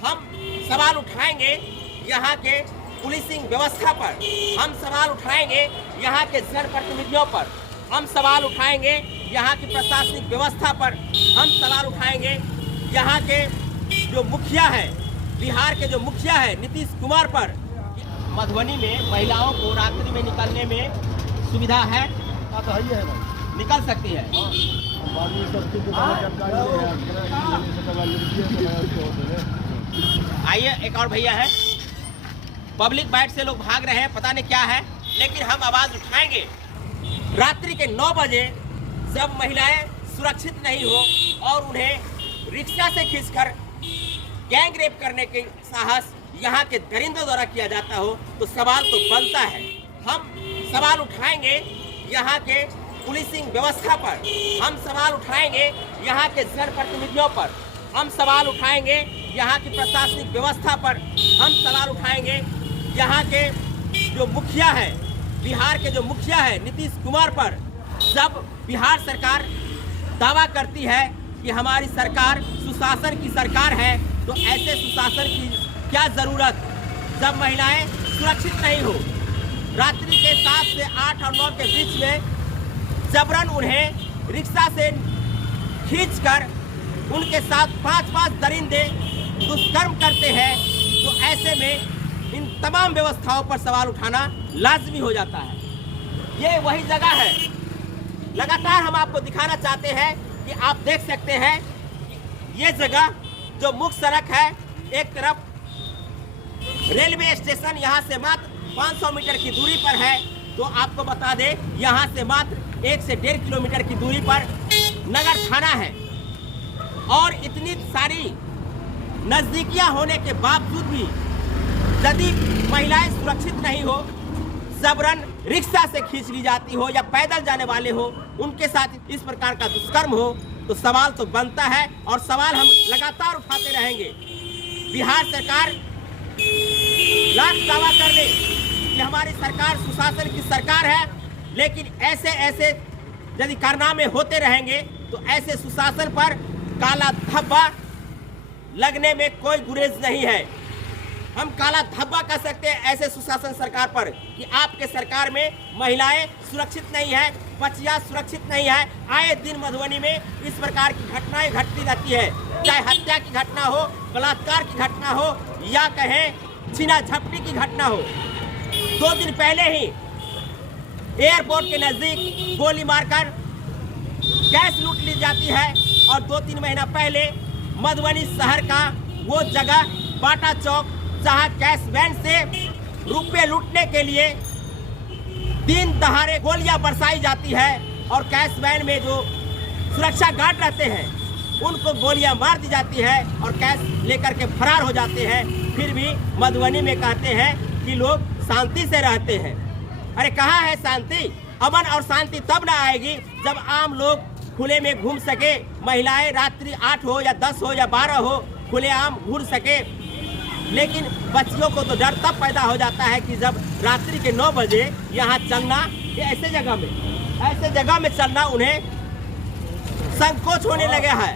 हम सवाल उठाएंगे यहाँ के पुलिसिंग व्यवस्था पर, हम सवाल उठाएंगे यहाँ के जनप्रतिनिधियों पर, हम सवाल उठाएंगे यहाँ की प्रशासनिक व्यवस्था पर, हम सवाल उठाएंगे यहाँ के जो मुखिया है, बिहार के जो मुखिया है नीतीश कुमार पर। मधुबनी में महिलाओं को रात्रि में निकलने में सुविधा है, तो है भाई, निकल सकती है। आइए, एक और भैया है, पब्लिक बाइट से लोग भाग रहे हैं, पता नहीं क्या है, लेकिन हम आवाज उठाएंगे। रात्रि के 9 बजे जब महिलाएं सुरक्षित नहीं हो और उन्हें रिक्शा से खींचकर गैंग रेप करने के साहस यहाँ के दरिंदों द्वारा किया जाता हो, तो सवाल तो बनता है। हम सवाल उठाएंगे यहाँ के पुलिसिंग व्यवस्था पर, हम सवाल उठाएंगे यहाँ के जनप्रतिनिधियों पर, हम सवाल उठाएंगे यहाँ की प्रशासनिक व्यवस्था पर, हम सवाल उठाएंगे यहाँ के जो मुखिया है, बिहार के जो मुखिया है नीतीश कुमार पर। जब बिहार सरकार दावा करती है कि हमारी सरकार सुशासन की सरकार है, तो ऐसे सुशासन की क्या ज़रूरत जब महिलाएं सुरक्षित नहीं हो। रात्रि के 7 से 8 और 9 के बीच में जबरन उन्हें रिक्शा से खींचकर उनके साथ 5-5 दरिंदे दुष्कर्म करते हैं, तो ऐसे में इन तमाम व्यवस्थाओं पर सवाल उठाना लाजमी हो जाता है। ये वही जगह है, लगातार हम आपको दिखाना चाहते हैं कि आप देख सकते हैं ये जगह जो मुख्य सड़क है, एक तरफ रेलवे स्टेशन यहाँ से मात्र 500 मीटर की दूरी पर है, तो आपको बता दें यहाँ से मात्र 1 से 1.5 किलोमीटर की दूरी पर नगर थाना है। और इतनी सारी नज़दीकियाँ होने के बावजूद भी यदि महिलाएं सुरक्षित नहीं हो, जबरन रिक्शा से खींच ली जाती हो या पैदल जाने वाले हो, उनके साथ इस प्रकार का दुष्कर्म हो, तो सवाल तो बनता है और सवाल हम लगातार उठाते रहेंगे। बिहार सरकार लाख दावा कर ले कि हमारी सरकार सुशासन की सरकार है, लेकिन ऐसे ऐसे यदि कारनामे होते रहेंगे तो ऐसे सुशासन पर काला धब्बा लगने में कोई गुरेज नहीं है। हम काला धब्बा कह सकते हैं ऐसे सुशासन सरकार पर कि आपके सरकार में महिलाएं सुरक्षित नहीं है, बच्चियां सुरक्षित नहीं है। आए दिन मधुबनी में इस प्रकार की घटनाएं घटती रहती है, चाहे हत्या की घटना हो, बलात्कार की घटना हो या कहें छीना झपटी की घटना हो। 2 दिन पहले ही एयरपोर्ट के नज़दीक गोली मारकर कैश लूट ली जाती है, और 2-3 महीना पहले मधुबनी शहर का वो जगह बाटा चौक जहाँ कैश वैन से रुपये लूटने के लिए दिन दहाड़े गोलियां बरसाई जाती है, और कैश वैन में जो सुरक्षा गार्ड रहते हैं उनको गोलियां मार दी जाती है और कैश लेकर के फरार हो जाते हैं। फिर भी मधुबनी में कहते हैं कि लोग शांति से रहते हैं। अरे कहाँ है शांति? अमन और शांति तब ना आएगी जब आम लोग खुले में घूम सके, महिलाएं रात्रि 8 हो या 10 हो या 12 हो खुलेआम घूम सके। लेकिन बच्चियों को तो डर तब पैदा हो जाता है कि जब रात्रि के 9 बजे यहाँ चलना, ये ऐसे जगह में चलना उन्हें संकोच होने लगा है।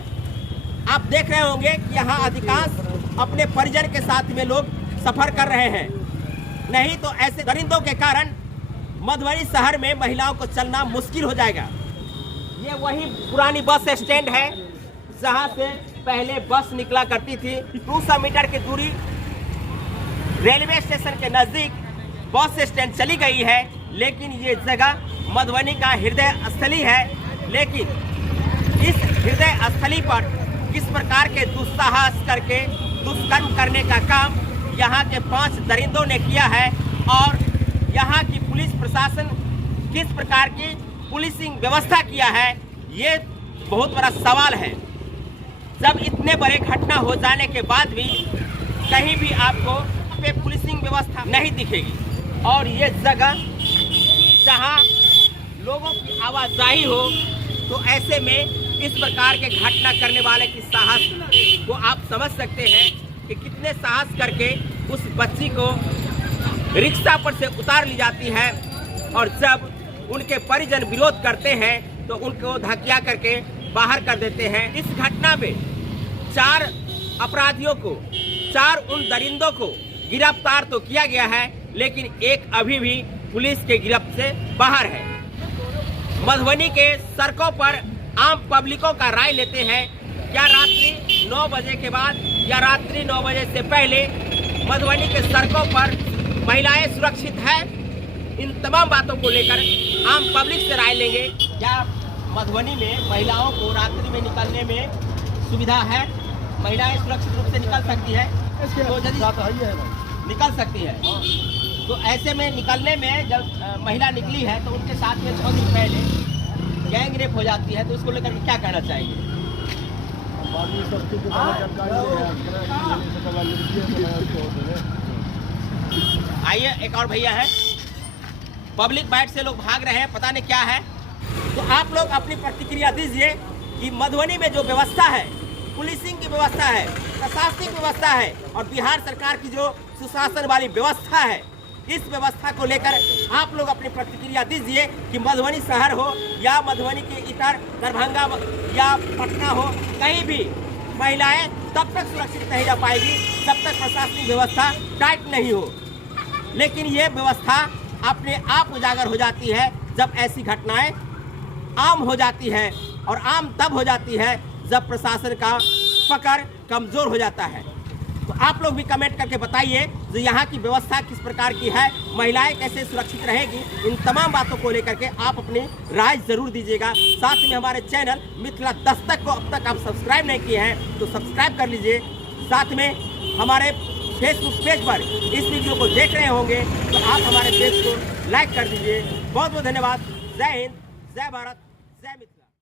आप देख रहे होंगे कि यहाँ अधिकांश अपने परिजन के साथ में लोग सफर कर रहे हैं, नहीं तो ऐसे दरिंदों के कारण मधुबनी शहर में महिलाओं को चलना मुश्किल हो जाएगा। ये वही पुरानी बस स्टैंड है जहाँ से पहले बस निकला करती थी। 200 मीटर की दूरी रेलवे स्टेशन के नज़दीक बस स्टैंड चली गई है, लेकिन ये जगह मधुबनी का हृदय स्थली है। लेकिन इस हृदय स्थली पर किस प्रकार के दुस्साहस करके दुष्कर्म करने का काम यहाँ के 5 दरिंदों ने किया है, और यहाँ की पुलिस प्रशासन किस प्रकार की पुलिसिंग व्यवस्था किया है, ये बहुत बड़ा सवाल है। जब इतने बड़े घटना हो जाने के बाद भी कहीं भी आपको पे पुलिसिंग व्यवस्था नहीं दिखेगी, और ये जगह जहां लोगों की आवाजाही हो, तो ऐसे में इस प्रकार के घटना करने वाले की साहस को आप समझ सकते हैं कि कितने साहस करके उस बच्ची को रिक्शा पर से उतार ली जाती है, और जब उनके परिजन विरोध करते हैं तो उनको धकिया करके बाहर कर देते हैं। इस घटना में 4 अपराधियों को 4 उन दरिंदों को गिरफ्तार तो किया गया है, लेकिन एक अभी भी पुलिस के गिरफ्त से बाहर है। मधुबनी के सड़कों पर आम पब्लिकों का राय लेते हैं, क्या रात्रि 9 बजे के बाद या रात्रि 9 बजे से पहले मधुबनी के सड़कों पर महिलाएं सुरक्षित है? इन तमाम बातों को लेकर आम पब्लिक से राय लेंगे। क्या मधुबनी में महिलाओं को रात्रि में निकलने में सुविधा है? महिलाएं सुरक्षित रूप से निकल सकती है? तो यदि निकल सकती है तो ऐसे में निकलने में जब महिला निकली है तो उनके साथ में 6 दिन पहले गैंग रेप हो जाती है, तो उसको लेकर क्या कहना चाहेंगे? आइए, एक और भैया है, पब्लिक बाइट से लोग भाग रहे हैं, पता नहीं क्या है। तो आप लोग अपनी प्रतिक्रिया दीजिए कि मधुबनी में जो व्यवस्था है, पुलिसिंग की व्यवस्था है, प्रशासनिक व्यवस्था है और बिहार सरकार की जो सुशासन वाली व्यवस्था है, इस व्यवस्था को लेकर आप लोग अपनी प्रतिक्रिया दीजिए कि मधुबनी शहर हो या मधुबनी के इतर दरभंगा या पटना हो, कहीं भी महिलाएं तब तक सुरक्षित नहीं रह पाएगी जब तक प्रशासनिक व्यवस्था टाइट नहीं हो। लेकिन ये व्यवस्था अपने आप उजागर हो जाती है जब ऐसी घटनाएं आम हो जाती है, और आम तब हो जाती है जब प्रशासन का पकड़ कमज़ोर हो जाता है। तो आप लोग भी कमेंट करके बताइए जो यहाँ की व्यवस्था किस प्रकार की है, महिलाएं कैसे सुरक्षित रहेगी। इन तमाम बातों को लेकर के आप अपनी राय ज़रूर दीजिएगा। साथ में हमारे चैनल मिथिला दस्तक को अब तक आप सब्सक्राइब नहीं किए हैं तो सब्सक्राइब कर लीजिए। साथ में हमारे फेसबुक पेज पर इस वीडियो को देख रहे होंगे तो आप हमारे पेज को लाइक कर दीजिए। बहुत बहुत धन्यवाद। जय हिंद, जय भारत, जय मिथिला।